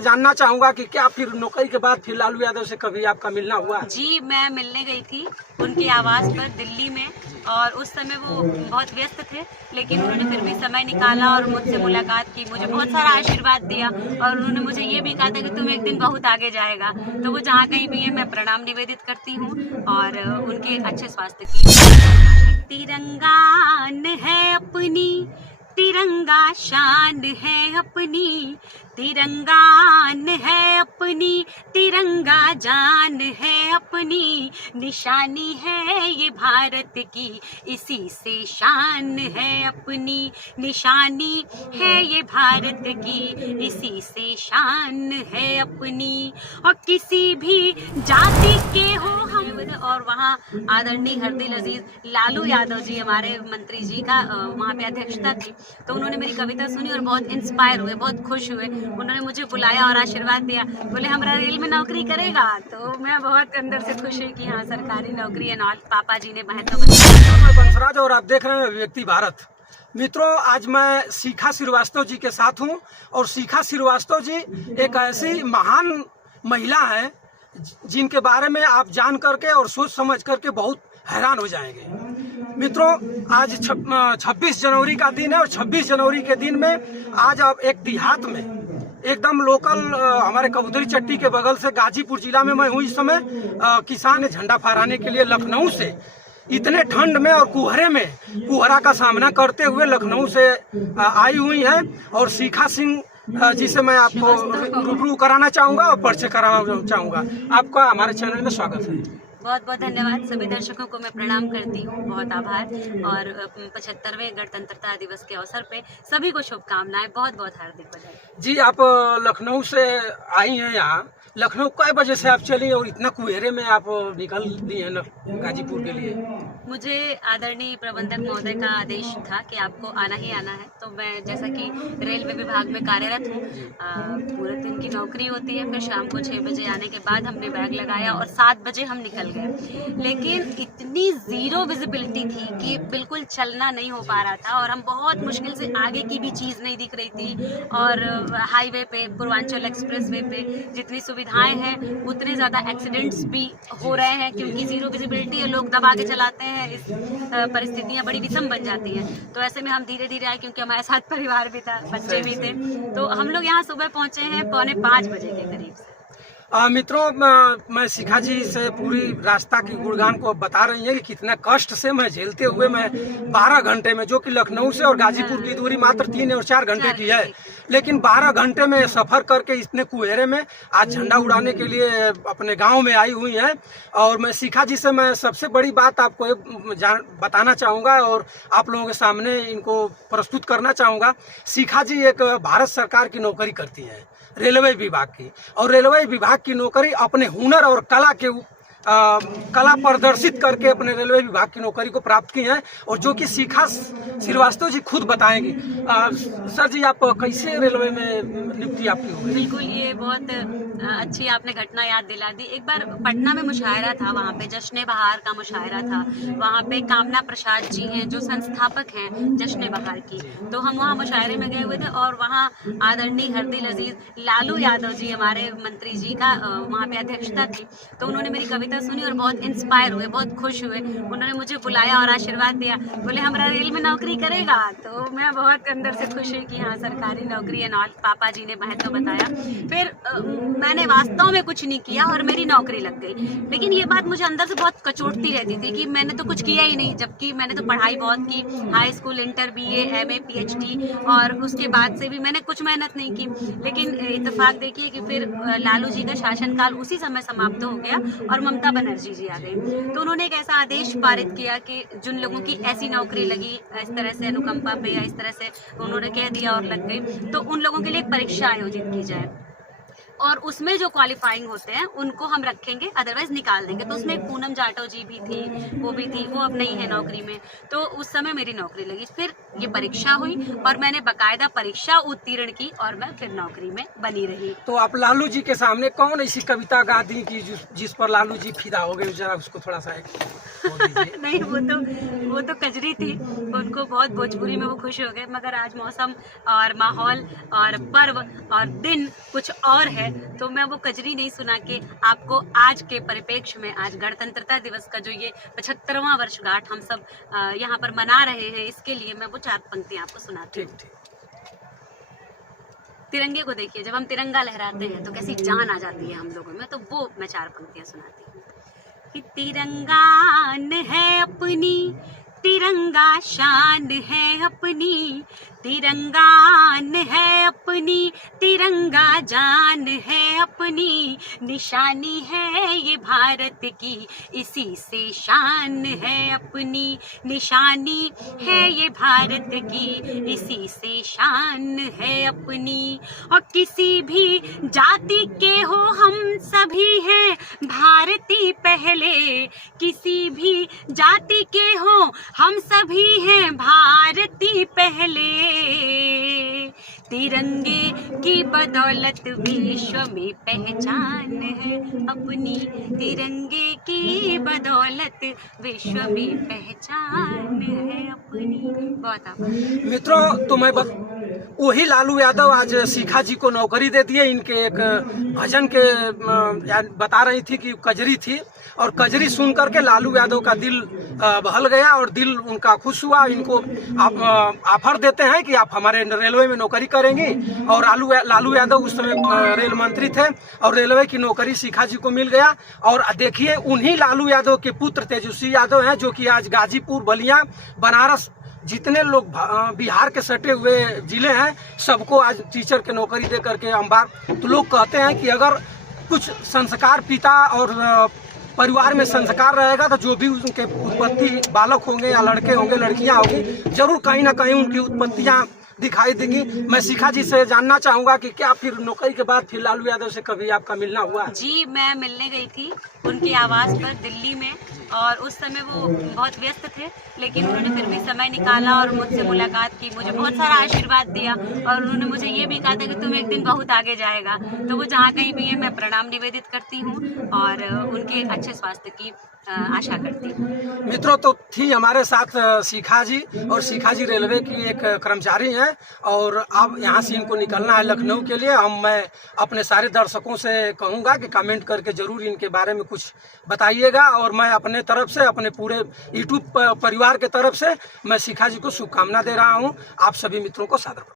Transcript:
जानना चाहूंगा कि क्या फिर नौकरी के बाद फिर लालू यादव से कभी आपका मिलना हुआ? जी, मैं मिलने गई थी उनके आवास पर दिल्ली में, और उस समय वो बहुत व्यस्त थे, लेकिन उन्होंने फिर भी समय निकाला और मुझसे मुलाकात की, मुझे बहुत सारा आशीर्वाद दिया, और उन्होंने मुझे ये भी कहा था कि तुम एक दिन बहुत आगे जाएगा। तो वो जहाँ कहीं भी है, मैं प्रणाम निवेदित करती हूँ और उनके अच्छे स्वास्थ्य की। तिरंगान है अपनी, तिरंगा शान है अपनी, तिरंगान है अपनी, तिरंगा जान है अपनी, निशानी है ये भारत की, इसी से शान है अपनी, निशानी है ये भारत की, इसी से शान है अपनी। और किसी भी जाति के हो हम, और वहाँ आदरणीय हरदिल अजीज लालू यादव जी हमारे मंत्री जी का वहाँ पे अध्यक्षता थी, तो उन्होंने मेरी कविता सुनी और बहुत इंस्पायर हुए, बहुत खुश हुए। उन्होंने मुझे बुलाया और आशीर्वाद दिया, बोले हमारा रेल में नौकरी करेगा। तो मैं बहुत अंदर से खुश हुई कि हाँ, सरकारी नौकरी है ना, पापा जी ने महत्व बताया। मैं बंसराज और आप देख रहे हैं व्यक्ति भारत। मित्रों, आज मैं शिखा श्रीवास्तव जी के साथ हूं, और शिखा श्रीवास्तव जी एक ऐसी महान महिला हैं जिनके बारे में आप जान करके और सोच समझ करके बहुत हैरान हो जाएंगे। मित्रों, आज 26 जनवरी का दिन है, और 26 जनवरी के दिन में आज आप एक देहात में एकदम लोकल हमारे कबूतरी चट्टी के बगल से गाजीपुर जिला में मैं हूँ इस समय, किसान झंडा फहराने के लिए लखनऊ से इतने ठंड में और कुहरा का सामना करते हुए लखनऊ से आई हुई है। और शिखा सिंह जी से मैं आपको रूबरू कराना चाहूँगा और परिचय कराना चाहूँगा। आपका हमारे चैनल में स्वागत है। बहुत बहुत धन्यवाद। सभी दर्शकों को मैं प्रणाम करती हूँ, बहुत आभार। और 75वें गणतंत्रता दिवस के अवसर पे सभी को शुभकामनाएं, बहुत बहुत हार्दिक बधाई। जी, आप लखनऊ से आई हैं यहाँ। लखनऊ कई बजे से आप चली और इतना कुहरे में आप निकल दी हैं गाजीपुर के लिए? मुझे आदरणीय प्रबंधक महोदय का आदेश था कि आपको आना ही आना है, तो मैं जैसा कि रेलवे विभाग में कार्यरत हूँ, पूरे दिन की नौकरी होती है, फिर शाम को 6 बजे आने के बाद हमने बैग लगाया और 7 बजे हम निकल गए। लेकिन इतनी ज़ीरो विजिबिलिटी थी कि बिल्कुल चलना नहीं हो पा रहा था, और हम बहुत मुश्किल से, आगे की भी चीज़ नहीं दिख रही थी। और हाईवे पे, पूर्वांचल एक्सप्रेस वे पे जितनी सुविधाएं हैं उतने ज़्यादा एक्सीडेंट्स भी हो रहे हैं, क्योंकि ज़ीरो विजिबिलिटी है, लोग दबा के चलाते हैं, इस परिस्थितियाँ बड़ी विषम बन जाती हैं। तो ऐसे में हम धीरे धीरे आए, क्योंकि हमारे साथ परिवार भी था, बच्चे भी थे। तो हम लोग यहाँ सुबह पहुँचे हैं 4:45 बजे के करीब से। मित्रों, मैं शिखा जी से पूरी रास्ता की गुणगान को बता रही हैं कि कितना कष्ट से मैं झेलते हुए मैं 12 घंटे में, जो कि लखनऊ से और गाजीपुर की दूरी मात्र 3 और 4 घंटे की है, लेकिन 12 घंटे में सफ़र करके इतने कुहरे में आज झंडा उड़ाने के लिए अपने गांव में आई हुई हैं। और मैं शिखा जी से मैं सबसे बड़ी बात आपको बताना चाहूँगा और आप लोगों के सामने इनको प्रस्तुत करना चाहूँगा। शिखा जी एक भारत सरकार की नौकरी करती हैं, रेलवे विभाग की, और रेलवे विभाग की नौकरी अपने हुनर और कला प्रदर्शित करके अपने रेलवे विभाग की नौकरी को प्राप्त की है, और जो कि शिखा श्रीवास्तव जी खुद बताएंगी। सर जी, आप कैसे रेलवे में नियुक्ति आपकी हुई? बिल्कुल, ये बहुत अच्छी आपने घटना याद दिला दी। एक बार पटना में मुशायरा था, वहाँ पे जश्न बहार का मुशायरा था। वहाँ पे कामना प्रसाद जी हैं जो संस्थापक हैं जश्न बहार की, तो हम वहाँ मुशायरे में गए हुए थे, और वहाँ आदरणीय हरदिल अजीज लालू यादव जी हमारे मंत्री जी का वहाँ पे अध्यक्षता थी। तो उन्होंने मेरी कविता सुनी और बहुत इंस्पायर हुए, बहुत खुश हुए। उन्होंने मुझे बुलाया और आशीर्वाद दिया, बोले हमारा रेल में नौकरी करेगा। तो मैं बहुत अंदर से खुश हुई कि हाँ, सरकारी नौकरी है ना, पापा जी ने महत्व बताया। फिर मैंने वास्तव में कुछ नहीं किया और मेरी नौकरी लग गई। लेकिन ये बात मुझे अंदर से बहुत कचोटती रहती थी कि मैंने तो कुछ किया ही नहीं, जबकि मैंने तो पढ़ाई बहुत की, high school, inter, BA, MA, PhD, और उसके बाद से भी मैंने कुछ मेहनत नहीं की। लेकिन इत्तेफाक देखिए कि फिर लालू जी का शासनकाल उसी समय समाप्त हो गया और ममता बनर्जी जी आ गई। तो उन्होंने एक ऐसा आदेश पारित किया कि जिन लोगों की ऐसी नौकरी लगी, इस तरह से अनुकंपा पे या इस तरह से उन्होंने कह दिया और लग गई, तो उन लोगों के लिए एक परीक्षा आयोजित की जाए, और उसमें जो क्वालिफाइंग होते हैं उनको हम रखेंगे, अदरवाइज निकाल देंगे। तो उसमें पूनम जाटव जी भी थी, वो अब नहीं है नौकरी में। तो उस समय मेरी नौकरी लगी। फिर ये परीक्षा हुई और मैंने बाकायदा परीक्षा उत्तीर्ण की, और मैं फिर नौकरी में बनी रही। तो आप लालू जी के सामने कौन ऐसी कविता गा दी कि जिस पर लालू जी फिदा हो गए? जरा उसको थोड़ा सा नहीं, वो तो कजरी थी, उनको बहुत भोजपुरी में वो खुश हो गए। मगर आज मौसम और माहौल और पर्व और दिन कुछ और है, तो मैं वो कजरी नहीं सुना के आपको आज के परिप्रेक्ष्य में, आज गणतंत्रता दिवस का जो ये 75वां वर्षगांठ हम सब यहाँ पर मना रहे हैं, इसके लिए मैं वो 4 पंक्तियाँ आपको सुनाती हूँ। ठीक। तिरंगे को देखिए, जब हम तिरंगा लहराते हैं तो कैसी जान आ जाती है हम लोगों में, तो वो मैं 4 पंक्तियाँ सुनाती हूँ कि तिरंगान है अपनी, तिरंगा शान है अपनी, तिरंगान है अपनी, तिरंगा जान है अपनी, निशानी है ये भारत की, इसी से शान है अपनी, निशानी है ये भारत की, इसी से शान है अपनी। और किसी भी जाति के हो हम सभी हैं भारतीय पहले, किसी भी जाति के हो हम सभी हैं भारतीय पहले, तिरंगे की बदौलत विश्व में पहचान है अपनी, तिरंगे की बदौलत विश्व में पहचान है अपनी। बहुत आभार मित्रों, तो मैं वही लालू यादव आज शिखा जी को नौकरी दे दिए। इनके एक भजन के बता रही थी कि कजरी थी, और कजरी सुन करके लालू यादव का दिल बहल गया और दिल उनका खुश हुआ। इनको ऑफर देते हैं कि आप हमारे रेलवे में नौकरी करेंगी, और लालू यादव उस समय रेल मंत्री थे और रेलवे की नौकरी शिखा जी को मिल गया। और देखिए, उन्हीं लालू यादव के पुत्र तेजस्वी यादव हैं जो कि आज गाजीपुर, बलिया, बनारस, जितने लोग बिहार के सटे हुए जिले हैं, सबको आज टीचर के नौकरी दे करके अंबार। तो लोग कहते हैं कि अगर कुछ संस्कार पिता और परिवार में संस्कार रहेगा तो जो भी उनके उत्पत्ति बालक होंगे या लड़के होंगे, लड़कियां होंगी, जरूर कहीं ना कहीं उनकी उत्पत्तियां दिखाई देंगी। मैं शिखा जी से जानना चाहूंगा कि क्या फिर नौकरी के बाद फिर लालू यादव से कभी आपका मिलना हुआ? जी, मैं मिलने गई थी उनके आवास पर दिल्ली में, और उस समय वो बहुत व्यस्त थे, लेकिन उन्होंने फिर भी समय निकाला और मुझसे मुलाकात की, मुझे बहुत सारा आशीर्वाद दिया, और उन्होंने मुझे ये भी कहा था कि तुम एक दिन बहुत आगे जाएगा। तो वो जहाँ कहीं भी है, मैं प्रणाम निवेदित करती हूँ और उनके अच्छे स्वास्थ्य की आशा करती हूँ। मित्रों, तो थी हमारे साथ शिखा जी, और शिखा जी रेलवे की एक कर्मचारी हैं, और अब यहाँ से इनको निकलना है लखनऊ के लिए। मैं अपने सारे दर्शकों से कहूँगा कि कमेंट करके जरूर इनके बारे में कुछ बताइएगा, और मैं अपने तरफ से, अपने पूरे यूट्यूब परिवार के तरफ से मैं शिखा जी को शुभकामना दे रहा हूँ। आप सभी मित्रों को सादर